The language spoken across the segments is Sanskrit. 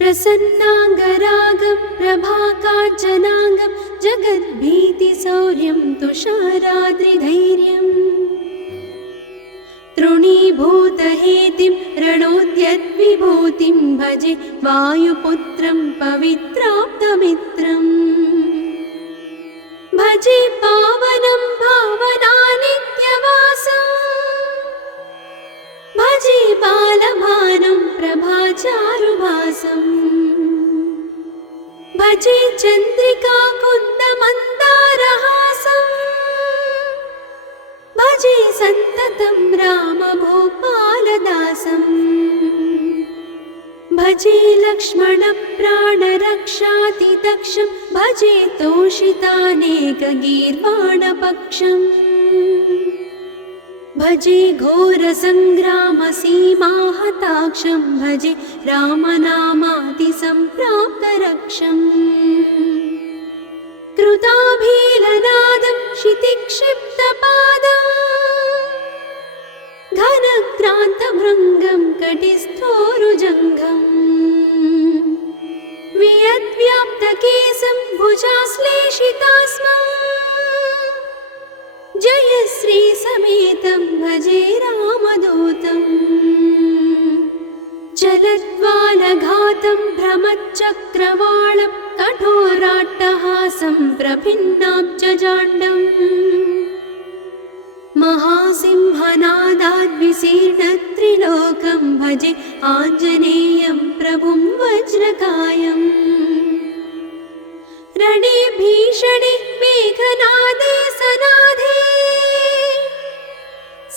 प्रसन्नाङ्गरागं प्रभाकाञ्चनाङ्गं जगद्भीतिशौर्यं तुषाराद्रिधैर्यम् तृणीभूतहेतिं रणोद्यद्विभूतिं भजे वायुपुत्रं पवित्राप्तमित्रम् भजे पावनं भावनानित्यवासं भजे बालभानुं प्रभाचारुभासं भजे चन्द्रिकाकुन्दमन्दारहासं भजे सन्ततं रामभूपालदासं भजे लक्ष्मणप्राणरक्षातिदक्षं भजे तोषितानेकगीर्वाणपक्षम् भजे घोरसङ्ग्रामसीमाहताक्षं भजे रामनामातिसम्प्राप्तरक्षम् कृताभीलनादं क्षितिक्षिप्तपादं घनक्रान्तभृङ्गं कटिस्थोरुजङ्घम् वियद्व्याप्तकेशं भुजाश्लेषितास्मं जयश्रीसमेतं भजे रामदूतम् चलद्वालघातं भ्रमच्चक्रवालं कठोराट्टहासं प्रभिन्नाब्जजाण्डम् महासिंहनादाद्विशीर्णत्रिलोकं भजे आञ्जनेयं प्रभुं वज्रकायम् रणे भीषणे मेघनादे सनादे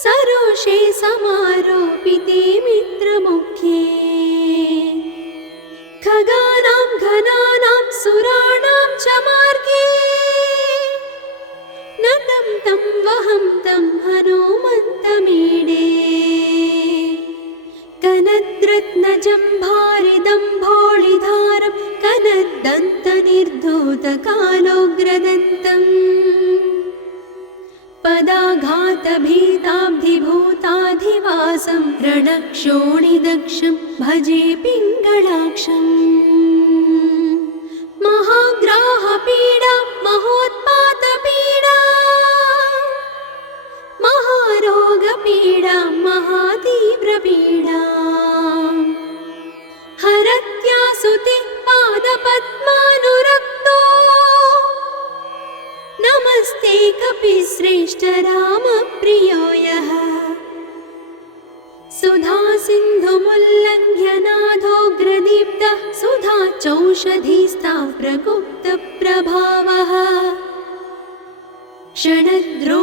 सरोषे समारोपिते मित्रमुख्ये खगानां घनानां सुराणां च मार्गे नतं तं वहं तं हनुमन्तमीडे कनद्रत्नजम्भारिदम्भोळिधारं कनद्दन्तनिर्धूतकालोग्रदन्तम् पदाघातभीताब्धिभूताधिवासं रणक्षोणिदक्षं भजे पिङ्गळाक्षम् महाग्राहपीडा महोत्पातपीडा महारोगपीडा महातीव्रपीडा हरत्यासुते पादपद्मानुरक्तो नमस्ते कपिश्रेष्ठ रामप्रियो यः सुधा सिन्धुमुल्लङ्घ्य नाथोग्रदीप्तः सुधा चौषधीस्ता प्रगुप्तप्रभावः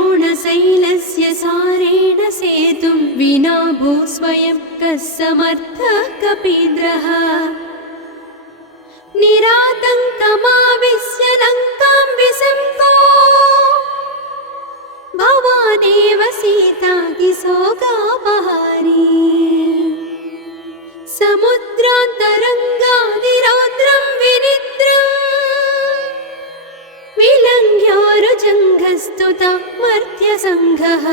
षडद्रोणशैलस्य सारेण सेतुं विना भूस्वयं कः समर्थः कपीन्द्रः निरातङ्कमाविश्य लङ्कां विसङ्को भवानेव सीतातिशोकापहारी समुद्रान्तरङ्गादिरौद्रं विनिद्रम् विलङ्घ्योरुजङ्घस्तुता मर्त्यसङ्घः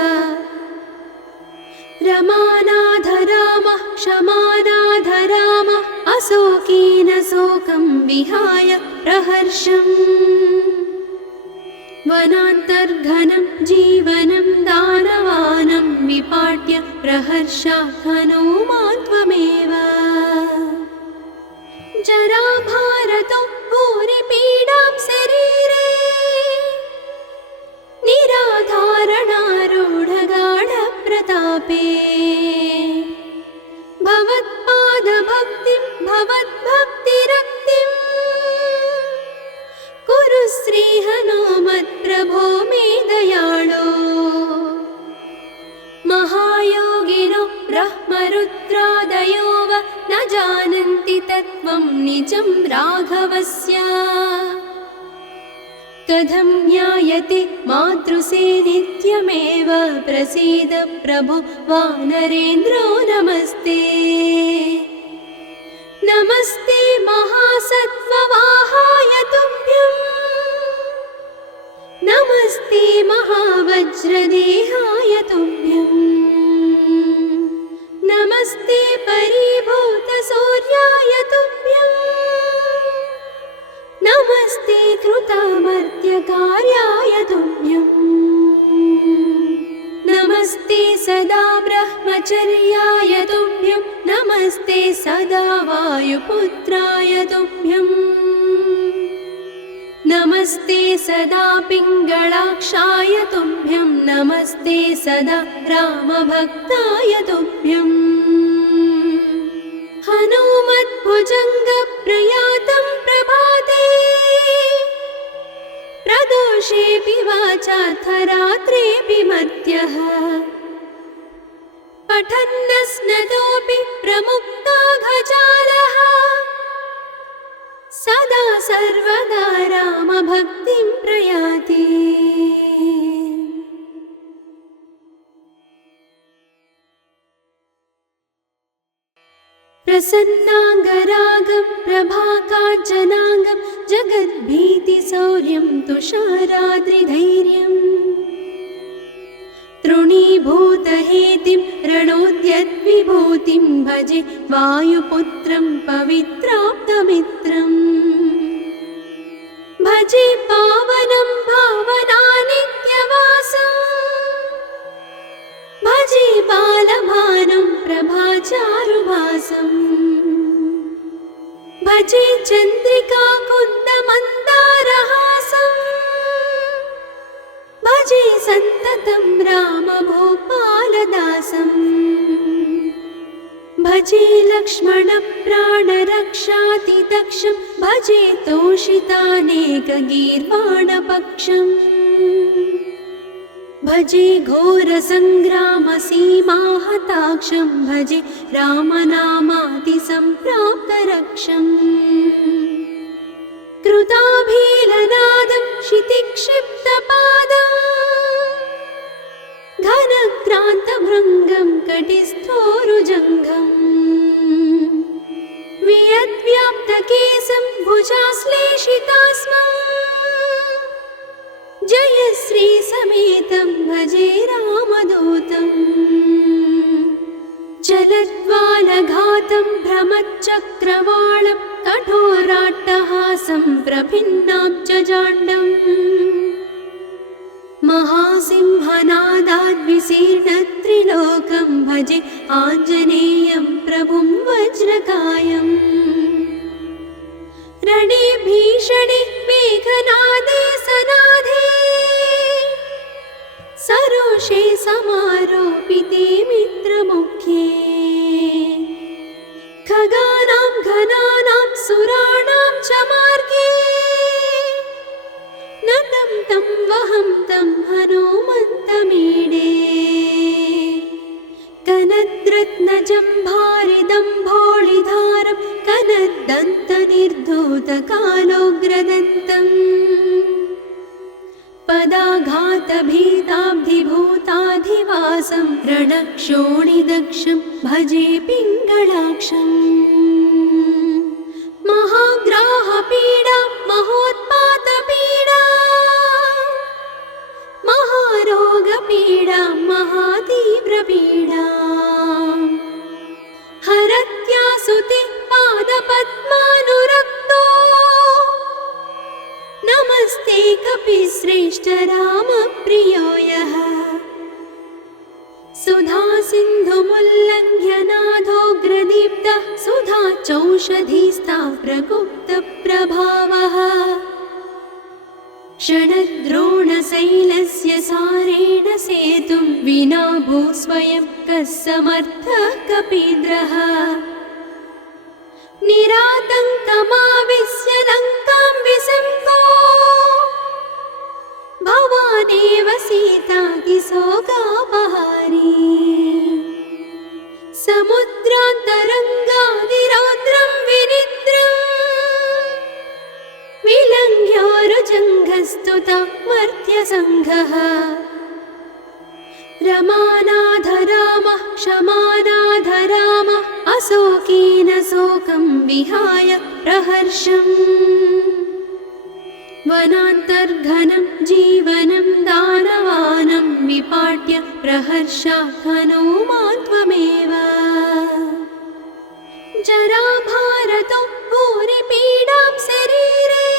रमानाथ रामः क्षमानाथ रामः अशोकेन शोकं विहाय प्रहर्षम् वनान्तर्घनं जीवनं दानवानं विपाट्य प्रहर्षात् हनूमान् त्वमेव जराभारतो भूरिपीडां शरीरे निराधारणारूढगाढप्रतापे भवत्पादभक्तिं भवद्भक्तिरक्तिं कुरु श्रीहनुमत्प्रभो मे दयाळो महायोगिनो ब्रह्मरुद्रादयो वा न जानन्ति तत्त्वं निजं राघवस्य कथं ज्ञायते मातृसे नित्यमेव प्रसीद प्रभो वानरेन्द्रो नमस्ते नमस्ते महासत्त्ववाहाय तुभ्यं नमस्ते महावज्रदेहाय तुभ्यं नमस्ते परिभूतसूर्याय तुभ्यम् वायुपुत्राय तुभ्यं नमस्ते सदा वायुपुत्राय तुभ्यं नमस्ते सदा पिङ्गलाक्षाय तुभ्यं नमस्ते सदा रामभक्ताय तुभ्यं हनुमद्भुजङ्गप्रयातं प्रभाते प्रदोषेऽपि वाचार्थरात्रेऽपि मर्त्यः पठन्नस्नतोऽपि प्रमुक्ताघजालः सदा सर्वदा रामभक्तिं प्रयाति प्रसन्नाङ्गरागं प्रभाकाञ्चनाङ्गं जगद्भीतिशौर्यं तुषाराद्रिधैर्यम् तृणीभूतहेतिं रणोद्यद्विभूतिं भजे वायुपुत्रं पवित्राप्तमित्रम् भजे पावनं भावनानित्यवासम् भजे बालभानुं प्रभाचारुभासम् भजे चन्द्रिकाकुन्दमन्दारहासम् भजे सन्ततं रामभूपालदासम् भजे लक्ष्मणप्राणरक्षातिदक्षं भजे तोषितानेकगीर्वाणपक्षम् भजे घोरसङ्ग्रामसीमाहताक्षं भजे रामनामातिसम्प्राप्तरक्षम् कृताभीलनादं क्षितिक्षिप्तपादम् घनक्रान्तभृङ्गं कटिस्थोरुजङ्घम् वियद्व्याप्तकेशं भुजाश्लेषितास्मम् जयश्रीसमेतं भजे रामदूतम् चलद्वालघातं भ्रमच्चक्रवालं कठोराट्टहासं प्रभिन्नाब्जजाण्डम् महासिंहनादाद्विशीर्णत्रिलोकं भजे आञ्जनेयं प्रभुं वज्रकायम् रणे भीषणे मेघनादे सनादे सरोषे समारोपिते मित्रमुख्ये खगानां घनानां सुराणां च मार्गे नतं तं वहं तं हनुमन्तमीडे कनद्रत्नजम्भारिदम्भोळिधारं कनद्दन्तनिर्धूतकालोग्रदन्तम् पदाघातभीताब्धिभूताधिवासं रणक्षोणिदक्षं भजे पिङ्गलाक्षम् महाग्राहपीडा महोत्पातपीडा महारोगपीडा महातीव्रपीडा हरत्यासुते पादपद्मानुरक्तो नमस्ते कपिश्रेष्ठ रामप्रियो यः सुधा सिन्धुमुल्लङ्घ्य नाथोग्रदीप्तः सुधा चौषधीस्ता प्रगुप्तप्रभावः षडद्रोणशैलस्य सारेण सेतुं विना भूस्वयं कः समर्थः कपीन्द्रः निरातङ्कमाविश्य लङ्कां विसङ्गो भवानेव सीतातिशोकापहारी समुद्रान्तरङ्गादिरौद्रं विनिद्रम् विलङ्घ्योरुजङ्घस्तुता मर्त्यसङ्घः रमानाथ रामः क्षमानाथ रामः अशोकेन शोकं विहाय प्रहर्षम् वनान्तर्घनं जीवनं दानवानं विपाट्य प्रहर्षात् हनुमान् त्वमेव जराभारतो भूरिपीडां शरीरे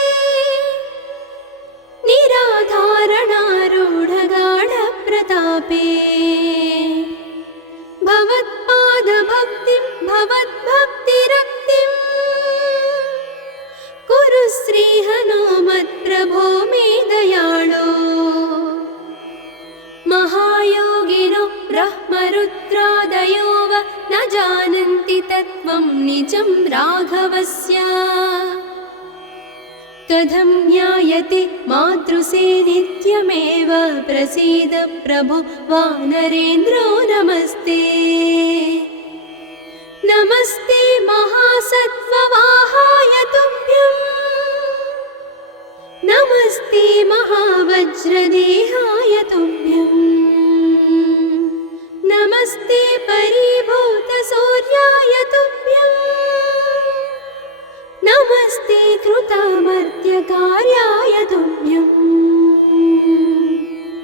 निराधारणारूढगाढप्रतापे भव निजं राघवस्य कथं ज्ञायते मातृसे नित्यमेव प्रसीद प्रभो वानरेन्द्रो नमस्ते नमस्ते महासत्त्ववाहाय तुभ्यं नमस्ते महावज्रदेहाय तुभ्यं नमस्ते परिभूतसूर्याय तुभ्यं नमस्ते कृतामर्त्यकार्याय तुभ्यं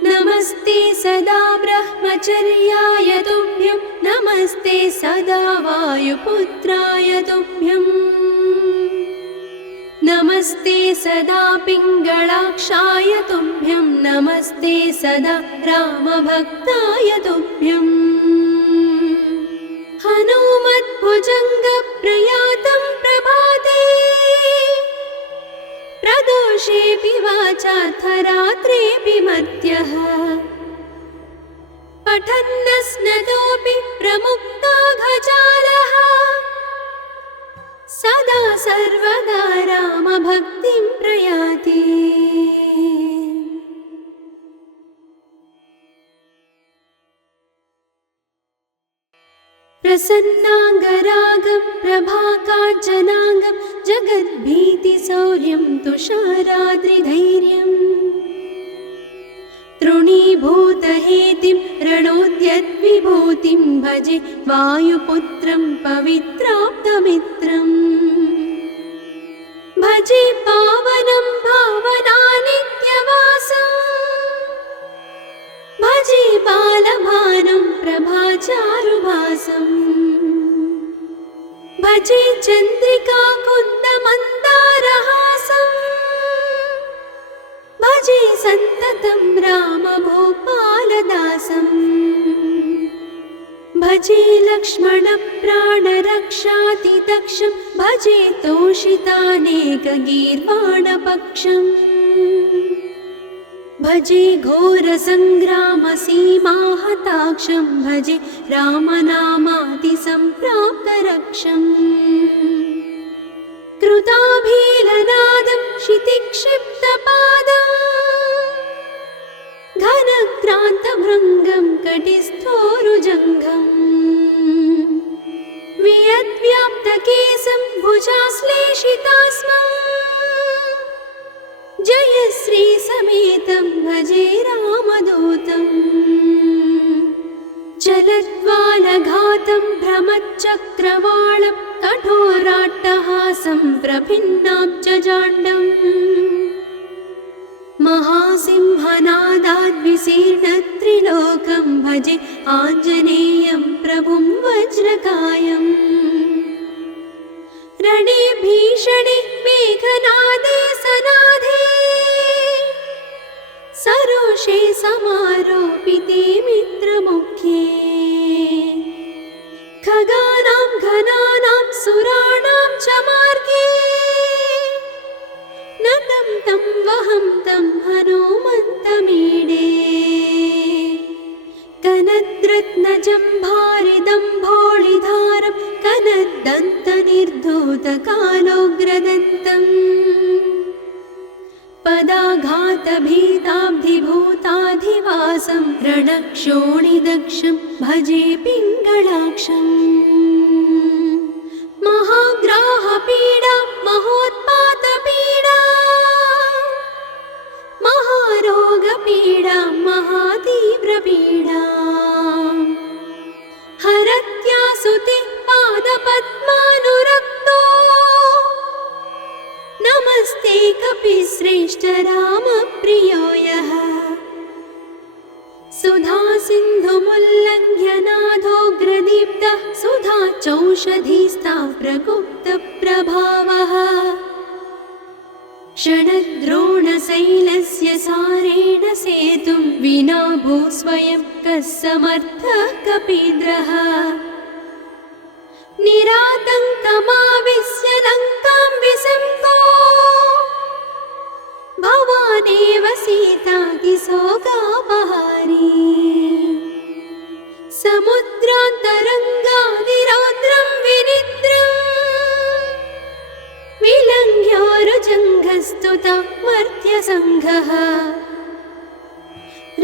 नमस्ते सदा ब्रह्मचर्याय तुभ्यं नमस्ते सदा वायुपुत्राय तुभ्यं नमस्ते सदा पिङ्गळाक्षाय तुभ्यं नमस्ते सदा रामभक्ताय तुभ्यं हनुमद्भुजङ्गप्रयातं प्रभाते प्रदोषेऽपि वाचार्थरात्रेऽपि मर्त्यः पठन्नस्नतोऽपि प्रमुक्ताघजालः सदा सर्वदा रामभक्तिं प्रयाति प्रसन्नाङ्गरागं प्रभाकाञ्चनाङ्गं जगद्भीतिशौर्यं तुषाराद्रिधैर्यं तृणीभूतहेतिं रणोद्यद्विभूतिं भजे वायुपुत्रं पवित्राप्तमित्रम् भजे पावनं भावनानित्यवासं भजे बालभानुं प्रभाचारुभासं भजे चन्द्रिकाकुन्दमन्दारहासं भजे सन्ततं रामभूपालदासं भजे लक्ष्मणप्राणरक्षातिदक्षं भजे तोषितानेकगीर्वाणपक्षम् भजे घोरसङ्ग्रामसीमाहताक्षं भजे रामनामातिसम्प्राप्तरक्षम् कृताभीलनादं क्षितिक्षिप्तपादं घनक्रान्तभृङ्गं कटिस्थोरुजङ्घम् वियद्व्याप्तकेशं भुजाश्लेषितास्मम् जय श्री समेतं भजे रामदूतं जलद्वालघातं भ्रमच्चक्रवालं कठोराट्टहासं प्रभिन्नाब्जजाण्डम् महासिंहनादाद्विशीर्णत्रिलोकं भजे आञ्जनेयं प्रभुं वज्रकायम् रणे भीषणे मेघनादे सनादे सरोषे समारोपिते मित्रमुख्ये खगानां घनानां सुराणां च मार्गे नतं तं वहं तं हनुमन्तमीडे कनद्रत्नजम्भारिदम्भोळिधारं कनद्दन्तनिर्धूतकालोग्रदन्तम् पदाघातभीताब्धिभूताधिवासं रणक्षोणिदक्षं भजे पिङ्गळाक्षम् महाग्राहपीडा महोत्पातपीडा महारोगपीडा महातीव्रपीडा हरत्यासुते पादपद्मानुरक्तो नमस्ते कपिश्रेष्ठ रामप्रियो यः सुधा सिन्धुमुल्लङ्घ्य नाथोग्रदीप्तः सुधा चौषधीस्ता प्रगुप्तप्रभावः षडद्रोणशैलस्य सारेण सेतुं विना भूस्वयं कः समर्थः कपीन्द्रः निरातङ्कमाविश्य लङ्कां विसङ्गो भवानेव सीतातिशोकापहारी समुद्रान्तरङ्गादिरौद्रं विनिद्रम् स्तुता मर्त्यसङ्घः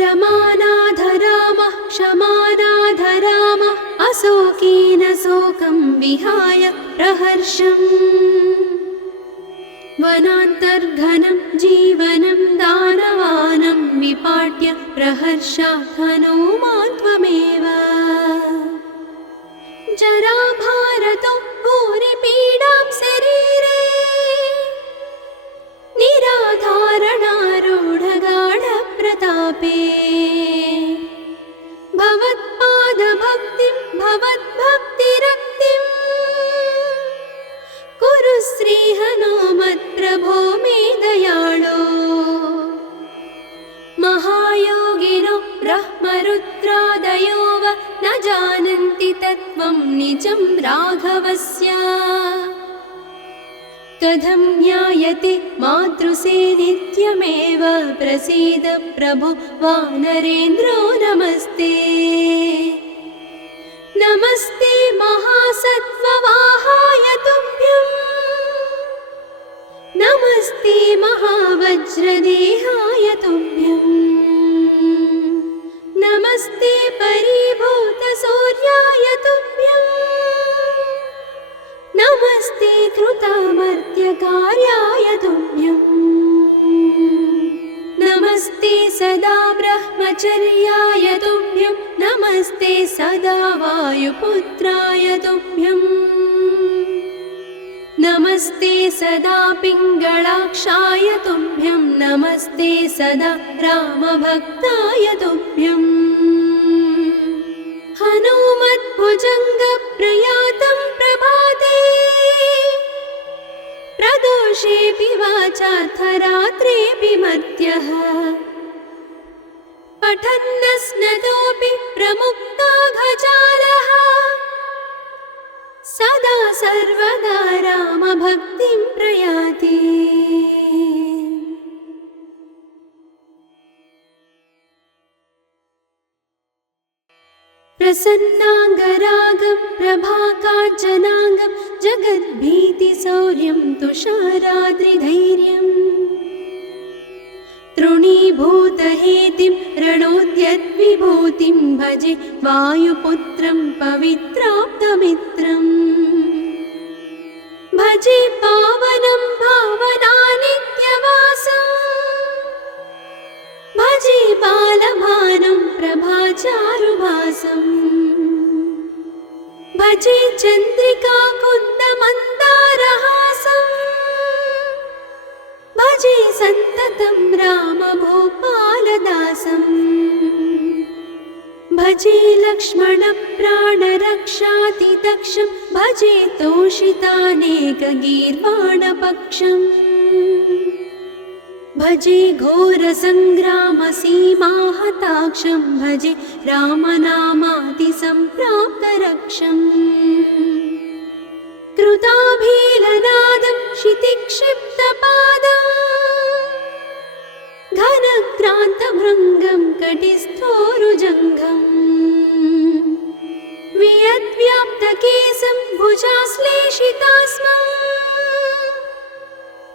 रमानाथ रामः क्षमानाथ रामः अशोकेन शोकं विहाय प्रहर्षम् वनान्तर्घनं जीवनं दानवानं विपाट्य प्रहर्षात् हनूमान् त्वमेव जराभारतो भूरिपीडां शरीरे निराधारणारूढगाढप्रतापे भवत्पादभक्तिं भवद्भक्तिरक्तिं कुरु श्रीहनुमत्प्रभो मे दयाळो महायोगिनो ब्रह्मरुद्रादयो वा न जानन्ति तत्त्वं निजं राघवस्य कथं ज्ञायते मातृसे नित्यमेव प्रसीद प्रभो वानरेन्द्रो नमस्ते नमस्ते महासत्त्ववाहाय तुभ्यं नमस्ते महावज्रदेहाय तुभ्यं नमस्ते परिभूतसूर्याय तुभ्यं नमस्ते कृतामर्त्यकार्याय तुभ्यं नमस्ते सदा ब्रह्मचर्याय तुभ्यं नमस्ते सदा वायुपुत्राय तुभ्यं नमस्ते सदा पिङ्गळाक्षाय तुभ्यं नमस्ते सदा रामभक्ताय तुभ्यं हनुमद्भुजङ्गप्रयातं प्रभाते प्रदोषेऽपि वाचार्थरात्रेऽपि मर्त्यः पठन्नस्नतोऽपि प्रमुक्ताघजालः सदा सर्वदा रामभक्तिं प्रयाति प्रसन्नाङ्गरागं प्रभाकाञ्चनाङ्गं जगद्भीतिशौर्यं तुषाराद्रिधैर्यं तृणीभूतहेतिं रणोद्यद्विभूतिं भजे वायुपुत्रं पवित्राप्तमित्रम् भजे पावनं भावनानित्यवासं भजे बालभानुं प्रभाचारुभासं भजे चन्द्रिकाकुन्दमन्दारहासं भजे सन्ततं रामभूपालदासं भजे लक्ष्मणप्राणरक्षातिदक्षं भजे तोषितानेकगीर्वाणपक्षम् भजे घोरसङ्ग्रामसीमाहताक्षं भजे रामनामातिसम्प्राप्तरक्षम् कृताभीलनादं क्षितिक्षिप्तपादं घनक्रान्तभृङ्गं कटिस्थोरुजङ्घम् वियद्व्याप्तकेशं भुजाश्लेषितास्मम्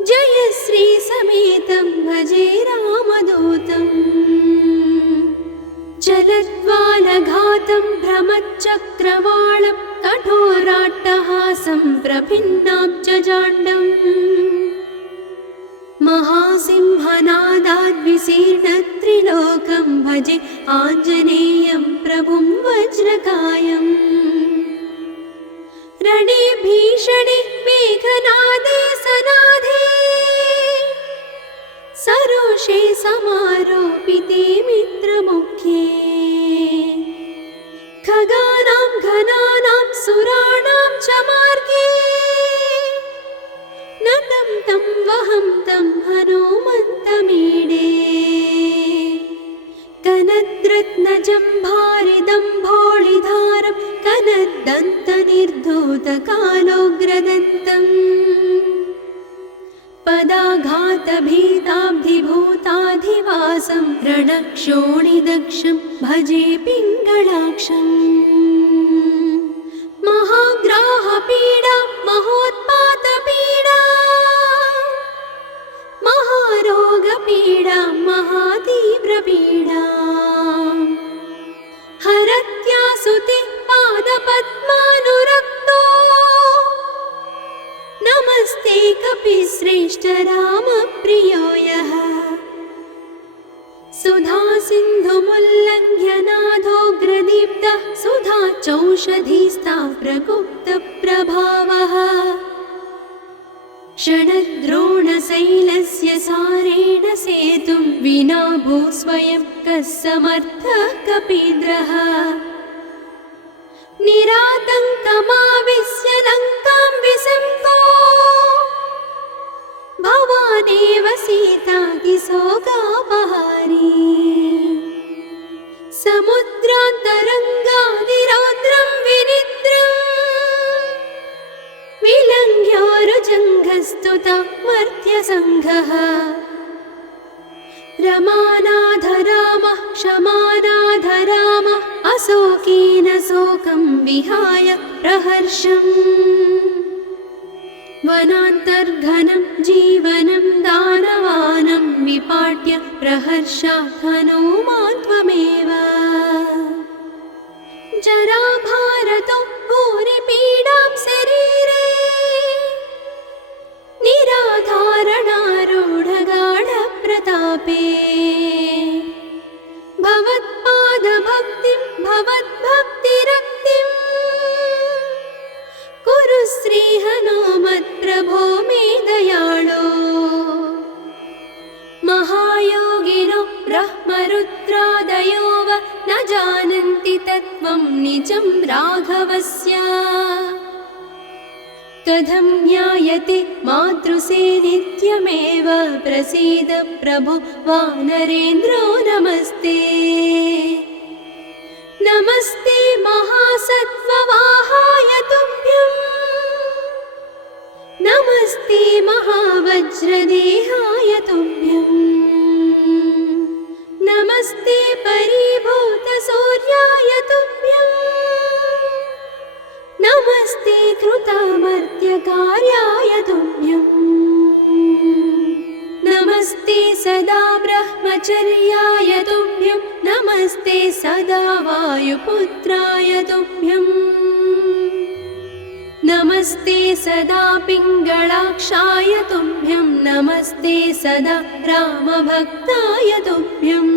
जय श्री समेतं भजे रामदूतं जलद्वालघातं भ्रमच्चक्रवालं कठोराट्टहासं प्रभिन्नाब्जजाण्डम् महासिंहनादाद्विशीर्णत्रिलोकं भजे आञ्जनेयं प्रभुं वज्रकायम् रणे भीषणे मेघनादे सनादे सरोषे समारोपिते मित्रमुख्ये खगानां घनानां सुराणां च मार्गे नतं तं वहं तं हनुमन्तमीडे कनद्रत्नजम्भारिदम्भोळिधारं कनद्दन्तनिर्धूतकालोग्रदन्तम् पदाघातभीताब्धिभूताधिवासं रणक्षोणिदक्षं भजे पिङ्गळाक्षम् महाग्राहपीडा महोत्पातपीडा श्रेष्ठ रामप्रियो यः सुधा सिन्धुमुल्लङ्घ्य नादोग्रदीप्तः सुधा चौषधीस्ता प्रगुप्तप्रभावः षडद्रोणशैलस्य सारेण सेतुं विना भू स्वयं कः समर्थः कपीन्द्रः निरातङ्कमाविश्य लङ्कां विसङ्गो भवानेव सीतातिशोकापहारी समुद्रान्तरङ्गादिरौद्रं विनिद्रम् विलङ्घ्योरुजङ्घस्तुता मर्त्यसङ्घः रमानाथ रामः क्षमानाथ रामः अशोकेन शोकं विहाय प्रहर्षम् वनान्तर्घनं जीवनं दानवानं विपाट्य प्रहर्षात् हनूमान् त्वमेव जराभारतो भूरिपीडां शरीरे निराधारणारूढगाढप्रतापे भवत्पादभक्तिं भवद्भक्तिरक्तिं कुरु श्रीहनुमत्प्रभो मे दयाळो महायोगिनो ब्रह्मरुद्रादयो वा न जानन्ति तत्त्वं निजं राघवस्य कथं ज्ञायते मातृसे नित्यमेव प्रसीद प्रभो वानरेन्द्रो नमस्ते नमस्ते महासत्त्ववाहाय तुभ्यं नमस्ते महावज्रदेहाय तुभ्यं नमस्ते परिभूतसूर्याय तुभ्यं नमस्ते कृतामर्त्यकार्याय तुभ्यं नमस्ते सदा ब्रह्मचर्याय तुभ्यं नमस्ते सदा वायुपुत्राय तुभ्यं नमस्ते सदा पिङ्गळाक्षाय तुभ्यं नमस्ते सदा रामभक्ताय तुभ्यं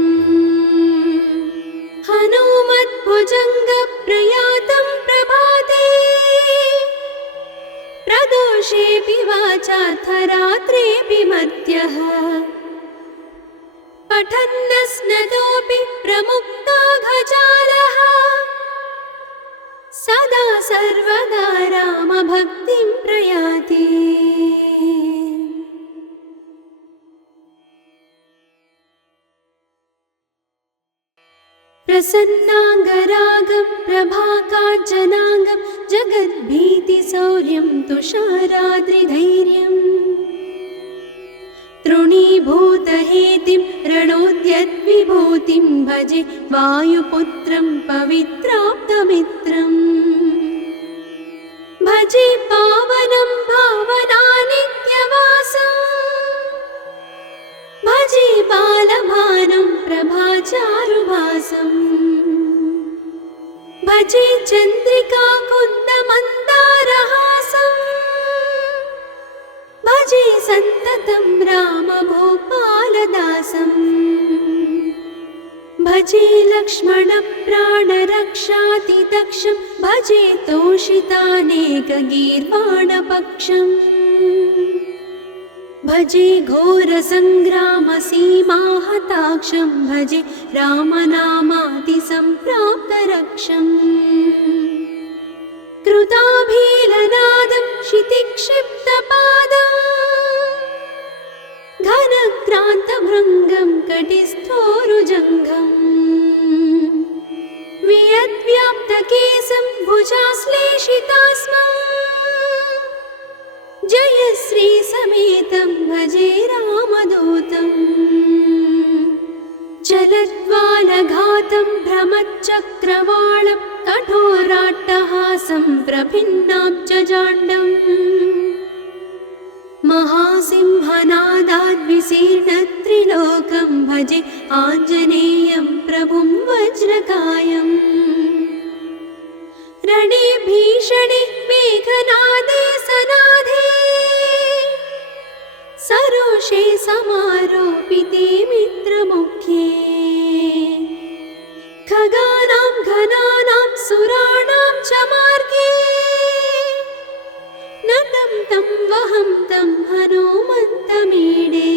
हनुमद्भुजङ्गप्रयातं प्रभाते प्रदोषेऽपि वाचार्थरात्रेऽपि मर्त्यः पठन्नस्नतोऽपि प्रमुक्ताघजालः सदा सर्वदा रामभक्तिं प्रयाति प्रसन्नाङ्गरागं प्रभाकाञ्चनाङ्गं जगद्भीतिशौर्यं तुषाराद्रिधैर्यम् तृणीभूतहेतिं रणोद्यद्विभूतिं भजे वायुपुत्रं पवित्राप्तमित्रम् भजे पावनं भावनानित्यवासम् भजे बालभानुं प्रभाचारुभासम् भजे चन्द्रिकाकुन्दमन्दारहासम् भजे सन्ततं रामभूपालदासम् भजे लक्ष्मणप्राणरक्षातिदक्षं भजे तोषितानेकगीर्वाणपक्षम् भजे घोरसङ्ग्रामसीमाहताक्षं भजे रामनामातिसम्प्राप्तरक्षम् कृताभीलनादं क्षितिक्षिप्तपादम् घनक्रान्तभृङ्गं कटिस्थोरुजङ्घम् वियद्व्याप्तकेशं भुजाश्लेषितास्मम् जय श्रीसमेतं भजे रामदूतम् जलद्वालघातं भ्रमच्चक्रवालं कठोराट्टहासं प्रभिन्नाब्जजाण्डम् महासिंहनादाद्विशीर्णत्रिलोकं भजे आञ्जनेयं प्रभुं वज्रकायम् रणे भीषणे मेघनादे सनादे प्रदोषे समारोपिते मित्रमुख्ये खगानां घनानां सुराणां च मार्गे नतं तं वहं तं हनुमन्तमीडे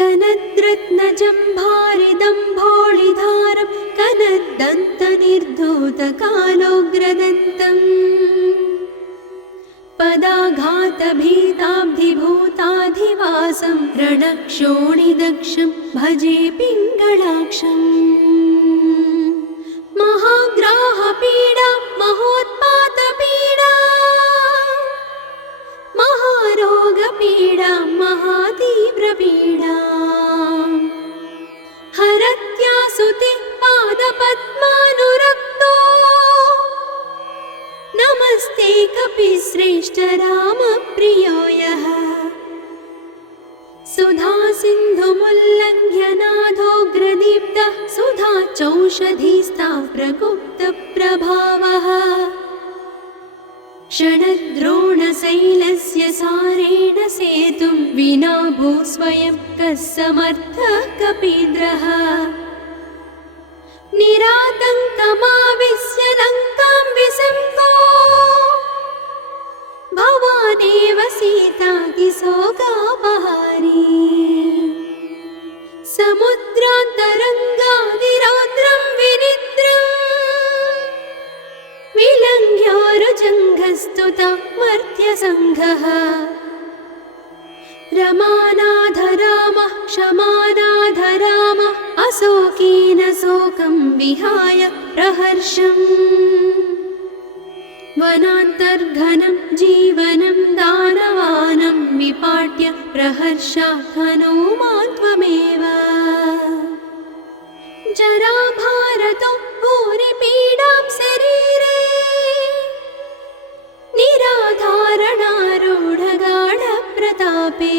कनद्रत्नजम्भारिदम्भोळिधारं कनद्दन्तनिर्धूतकालोग्रदन्तम् पदाघातभीताब्धिभूताधिवासं रणक्षोणिदक्षं भजे पिङ्गळाक्षम् महाग्राहपीडा महोत्पातपीडा महारोगपीडा महातीव्रपीडा हरत्यासुते पादपद्मानुरक्तो नमस्ते कपिश्रेष्ठ रामप्रियो यः सुधा सिन्धुमुल्लङ्घ्य नाथोग्रदीप्तः सुधा चौषधीस्ता प्रगुप्तप्रभावः षडद्रोणशैलस्य सारेण सेतुं विना भूस्वयं कः समर्थः कपीन्द्रः निरातङ्कमाविश्य लङ्कां विसङ्गो भवानेव सीतातिशोकापहारी समुद्रान्तरङ्गादिरौद्रं विनिद्रम् विलङ्घ्योरुजङ्घस्तुता मर्त्यसङ्घः रमानाथ रामः क्षमानाथ रामः अशोकेन शोकं विहाय प्रहर्षम् वनान्तर्घनं जीवनं दानवानं विपाट्य प्रहर्षात् हनुमान् त्वमेव जराभारतो भूरिपीडां शरीरे निराधारणारूढगाढप्रतापे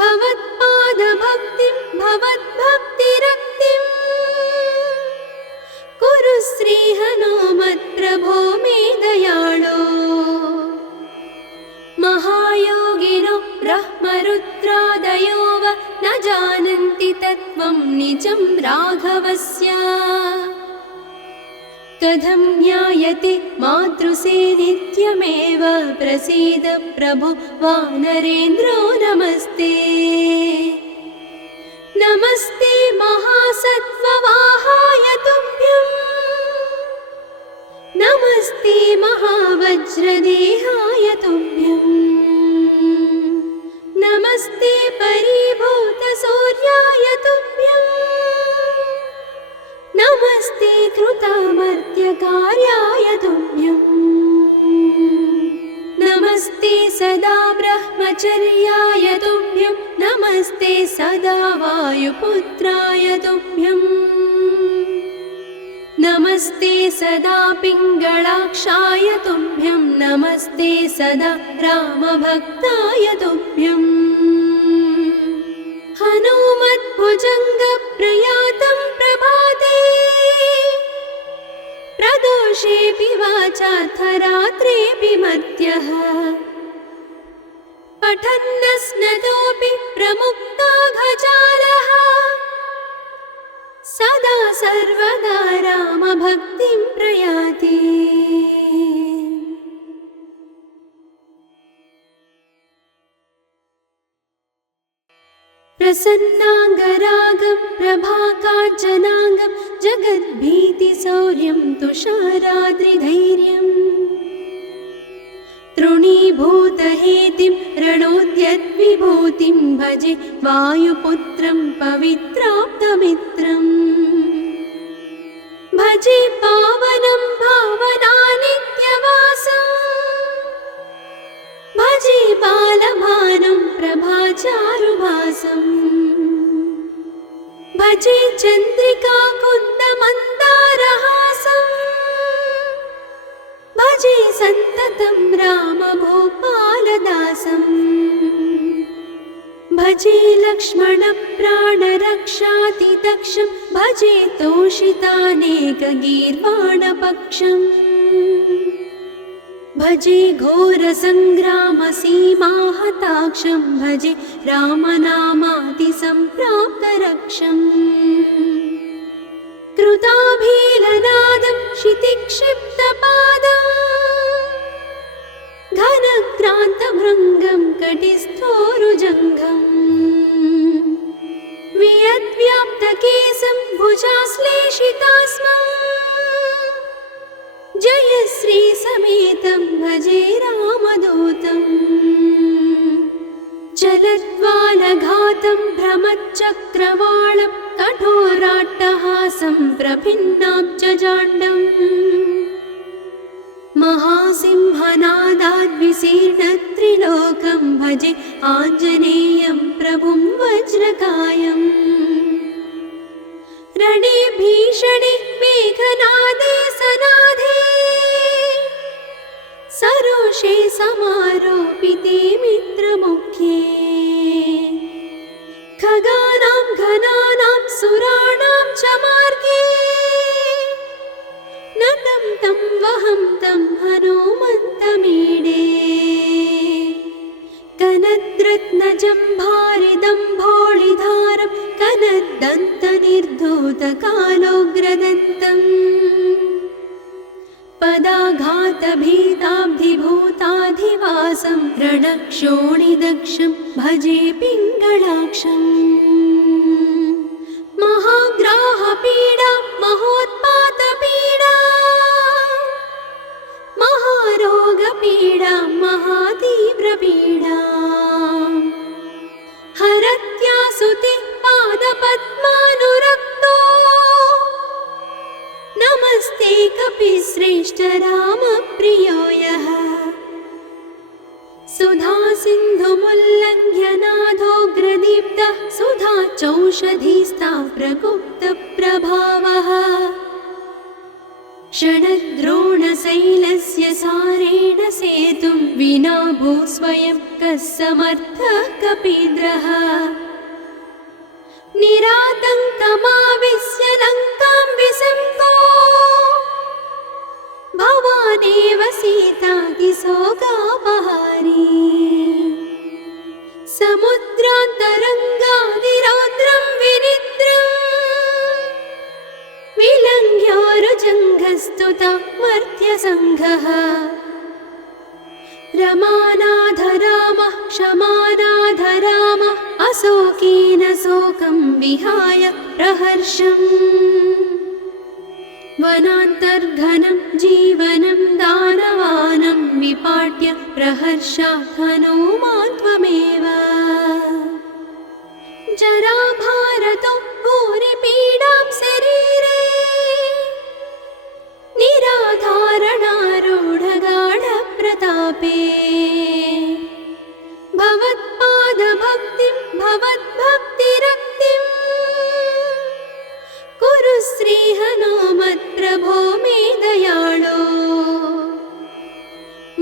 भवत्पादभक्तिं भवद्भक्तिरक्तिं कुरु श्रीहनुमत्प्रभो मे दयाळो महायोगिनो ब्रह्मरुद्रादयो वा न जानन्ति तत्त्वं निजं राघवस्य कथं ज्ञायते मातृसे नित्यमेव प्रसीद प्रभो वानरेन्द्रो नमस्ते नमस्ते महासत्त्ववाहाय तुभ्यं नमस्ते महावज्रदेहाय तुभ्यं नमस्ते परिभूतसूर्याय तुभ्यं नमस्ते कृतामर्त्यकार्याय तुभ्यं नमस्ते सदा ब्रह्मचर्याय तुभ्यं नमस्ते सदा वायुपुत्राय तुभ्यं नमस्ते सदा पिङ्गळाक्षाय तुभ्यं नमस्ते सदा रामभक्ताय तुभ्यं हनुमद्भुजङ्गप्रयातं प्रभाते प्रदोषेऽपि वाचार्थरात्रेऽपि मर्त्यः पठन्नस्नतोऽपि प्रमुक्ताघजालः सदा सर्वदा रामभक्तिं प्रयाति प्रसन्नाङ्गरागं प्रभाकाञ्चनाङ्गं जगद्भीतिशौर्यं तुषाराद्रिधैर्यम् तृणीभूतहेतिं रणोद्यद्विभूतिं भजे वायुपुत्रं पवित्राप्तमित्रम् भजे पावनं भावनानित्यवासम् भजे बालभानुं प्रभाचारुभासम् भजे चन्द्रिकाकुन्दमन्दारहासम् भजे सन्ततं रामभूपालदासम् भजे लक्ष्मणप्राणरक्षातिदक्षं भजे तोषितानेकगीर्वाणपक्षम् भजे घोरसङ्ग्रामसीमाहताक्षं भजे रामनामातिसम्प्राप्तरक्षम् कृताभीलनादं क्षितिक्षिप्तपादम् घनक्रान्तभृङ्गं कटिस्थोरुजङ्घम् वियद्व्याप्तकेशं भुजाश्लेषितास्मम् जयश्रीसमेतं भजे रामदूतम् चलद्वालघातं भ्रमच्चक्रवालं कठोराट्टहासं प्रभिन्नाब्जजाण्डम् महासिंहनादाद्विशीर्णत्रिलोकं भजे आञ्जनेयं प्रभुं वज्रकायम् रणे भीषणे मेघनादे सनादे सरोषे समारोपिते मित्रमुख्ये खगानां घनानां सुराणां च मार्गे नतं तं वहं तं हनुमन्तमीडे कनद्रत्नजम्भारिदम्भोळिधारं कनद्दन्तनिर्धूतकालोग्रदन्तम् पदाघातभीताब्धिभूताधिवासं रणक्षोणिदक्षं भजे पिङ्गळाक्षम् महाग्राहपीडा महोत्पातपीडा महारोगपीडा महातीव्रपीडा हरत्यासुते पादपद्मानुरक्तो नमस्ते कपिश्रेष्ठ रामप्रियो यः सुधा सिन्धुमुल्लङ्घ्य नाथोग्रदीप्तः सुधा चौषधीस्ता प्रगुप्तप्रभावः षडद्रोणशैलस्य सारेण सेतुं विना भूस्वयं कः समर्थः कपीन्द्रः निरातङ्कमाविश्य लङ्कां विसङ्गो भवानेव सीतातिशोकापहारी समुद्रान्तरङ्गादिरौद्रं विनिद्रम् विलङ्घ्योरुजङ्घस्तुता मर्त्यसङ्घः रमानाथ रामः क्षमानाथ रामः अशोकेन शोकं विहाय प्रहर्षम् वनान्तर्घनं जीवनं दानवानं विपाट्य प्रहर्षात् हनुमान् त्वमेव जराभारतो भूरिपीडां शरीरे निराधारणारूढगाढप्रतापे भवत्पादभक्तिं भवद्भक्तिरक्तिं कुरु श्रीहनुमत्प्रभो मे दयाळो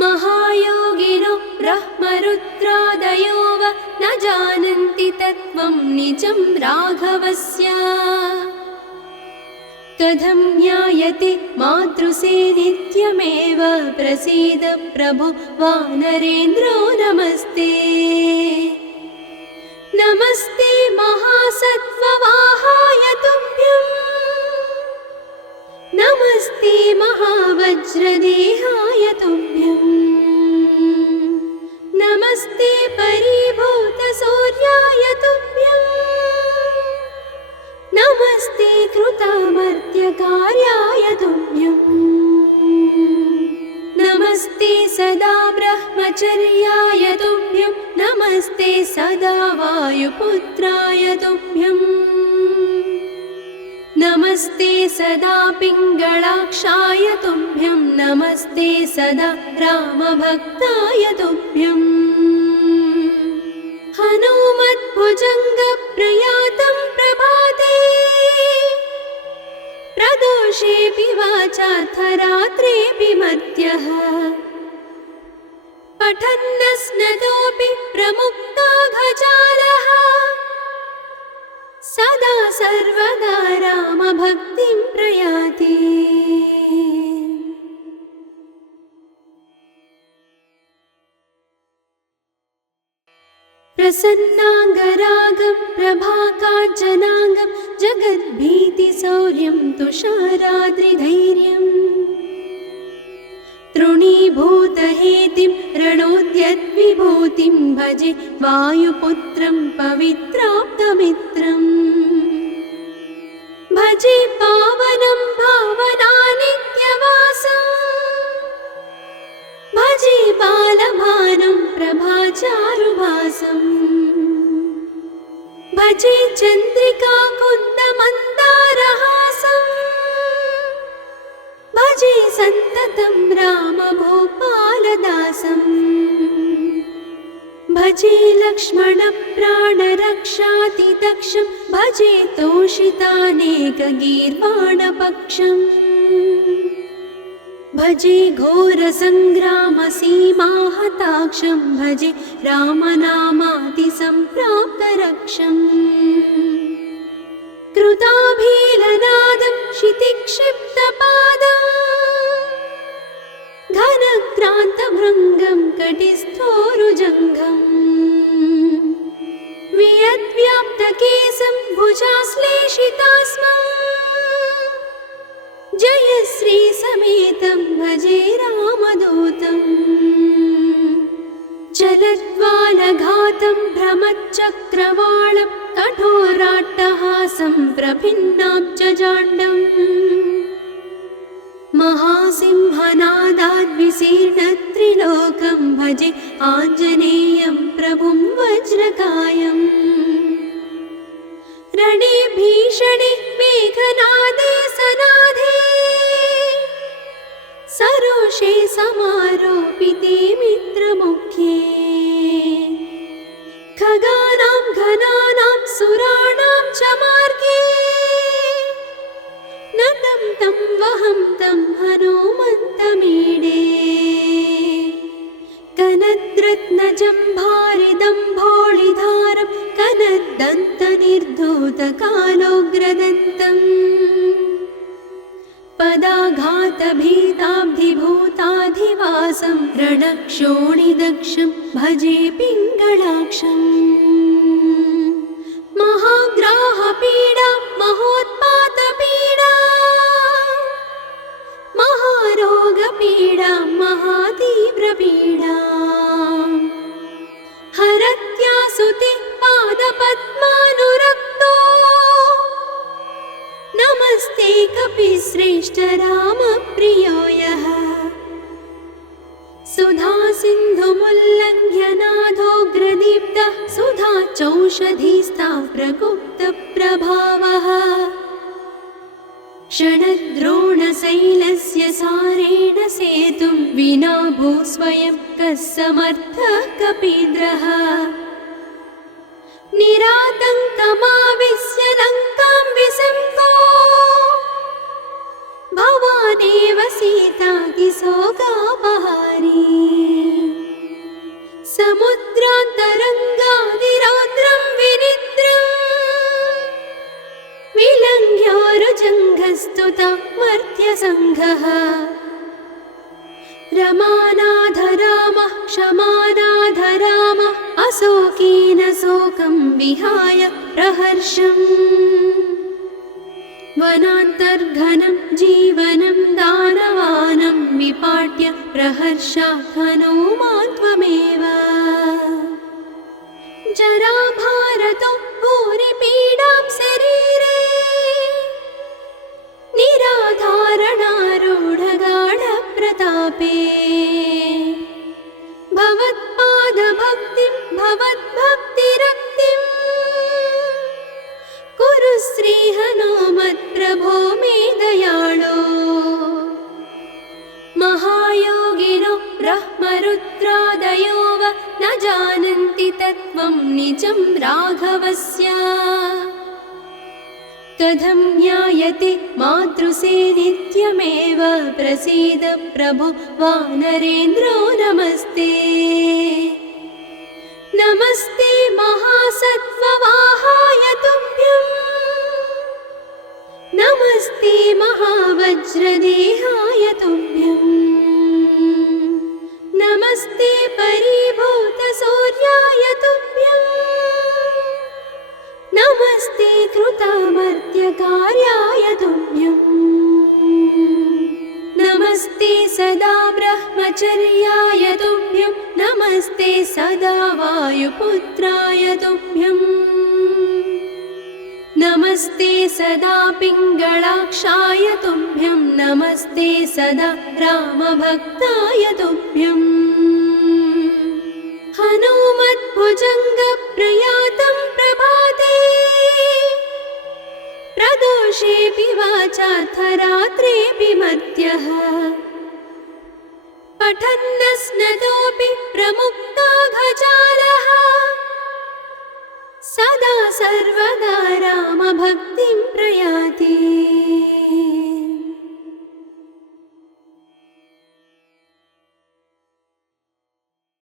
महायोगिनो ब्रह्मरुद्रादयो वा न जानन्ति तत्त्वं निजं राघवस्य कथं ज्ञायते मातृसे नित्यमेव प्रसीद प्रभो वानरेन्द्रो नमस्ते नमस्ते महासत्त्ववाहाय तुभ्यं नमस्ते महावज्रदेहाय तुभ्यं नमस्ते परिभूतसूर्याय तुभ्यं नमस्ते कृतामर्त्यकार्याय तुभ्यं नमस्ते सदा ब्रह्मचर्याय तुभ्यं नमस्ते सदा वायुपुत्राय तुभ्यं नमस्ते सदा पिङ्गळाक्षाय तुभ्यं नमस्ते सदा रामभक्ताय तुभ्यं हनुमद्भुजङ्गप्रयातं प्रभाते प्रदोषेऽपि वाचार्थरात्रेऽपि मर्त्यः पठन्नस्नतोऽपि प्रमुक्ताघजालः सदा सर्वदा रामभक्तिं प्रयाति। प्रसन्नाङ्गरागं प्रभाकाञ्चनाङ्गं जगद्भीतिशौर्यं तुषाराद्रिधैर्यम् तृणीभूतहेतिं रणोद्यद्विभूतिं भजे वायुपुत्रं पवित्राप्तमित्रम् भजे पावनं भावनानित्यवासम् भजे बालभानुं प्रभाचारुभासम् भजे चन्द्रिकाकुन्दमन्दारहासम् भजे सन्ततं रामभूपालदासम् भजे लक्ष्मणप्राणरक्षातिदक्षं भजे तोषितानेकगीर्वाणपक्षम् भजे घोरसङ्ग्रामसीमाहताक्षं भजे रामनामातिसम्प्राप्तरक्षम् कृताभीलनादं क्षितिक्षिप्तपादम् घनक्रान्तभृङ्गं कटिस्थोरुजङ्घम् वियद्व्याप्तकेशं भुजाश्लेषितास्मम् जयश्रीसमेतं भजे रामदूतम् चलद्वालघातं भ्रमच्चक्रवालं कठोराट्टहासं प्रभिन्नाब्जजाण्डम् महासिंहनादाद्विशीर्णत्रिलोकं भजे आञ्जनेयं प्रभुं वज्रकायम् रणे भीषणे मेघनादे सनादे सरोषे समारोपिते मित्रमुख्ये खगानां घनानां सुराणां च मार्गे नतं तं वहं तं हनुमन्तमीडे कनद्रत्नजम्भारिदम्भोळिधारं कनद्दन्तनिर्धूतकालोग्रदन्तम् पदाघातभीताब्धिभूताधिवासं रणक्षोणिदक्षं भजे पिङ्गळाक्षम् महाग्राहपीडा महोत्पातपीडा महारोगपीडा महातीव्रपीडा हरत्यासुते पादपद्मानुरक्तो नमस्ते कपिश्रेष्ठ रामप्रियो यः सुधा सिन्धुमुल्लङ्घ्य नाथोग्रदीप्तः सुधा चौषधीस्ता प्रगुप्तप्रभावः षडद्रोणशैलस्य सारेण सेतुं विना भूस्वयं कः समर्थः कपीन्द्रः निरातङ्कमाविश्य लङ्कां विसङ्को भवानेव सीतातिशोकापहारी समुद्रान्तरङ्गादिरौद्रं विनिद्रम् विलङ्घ्योरुजङ्घस्तुता मर्त्यसङ्घः रमानाथ रामः क्षमानाथ रामः अशोकेन शोकं विहाय प्रहर्षम् वनान्तर्घनं जीवनं दानवानं विपाट्य प्रहर्षात् हनूमान् त्वमेव जराभारतो भूरिपीडां शरीरे निराधारणारूढगाढप्रतापे भवत्पादभक्तिं भवद्भक्तिरक्तिं कुरु श्रीहनुमत्प्रभो मे दयाळो महायोगिनो ब्रह्मरुद्रादयो वा न जानन्ति तत्त्वं निजं राघवस्य कथं ज्ञायते मातृसे नित्यमेव प्रसीद प्रभो वानरेन्द्रो नमस्ते नमस्ते महासत्त्ववाहाय तुभ्यम् नमस्ते महावज्रदेहाय तुभ्यम् नमस्ते परिभूतसूर्याय तुभ्यम् परिचर्याय तुभ्यं नमस्ते सदा वायुपुत्राय तुभ्यम् नमस्ते सदा पिङ्गलाक्षाय तुभ्यं नमस्ते सदा रामभक्ताय तुभ्यम् हनुमद्भुजङ्गप्रयातं प्रभाते प्रदोषेऽपि वाचार्थरात्रेऽपि मर्त्यः पठन्नस्नतोऽपि प्रमुक्ताघजालः सदा सर्वदा रामभक्तिं प्रयाति।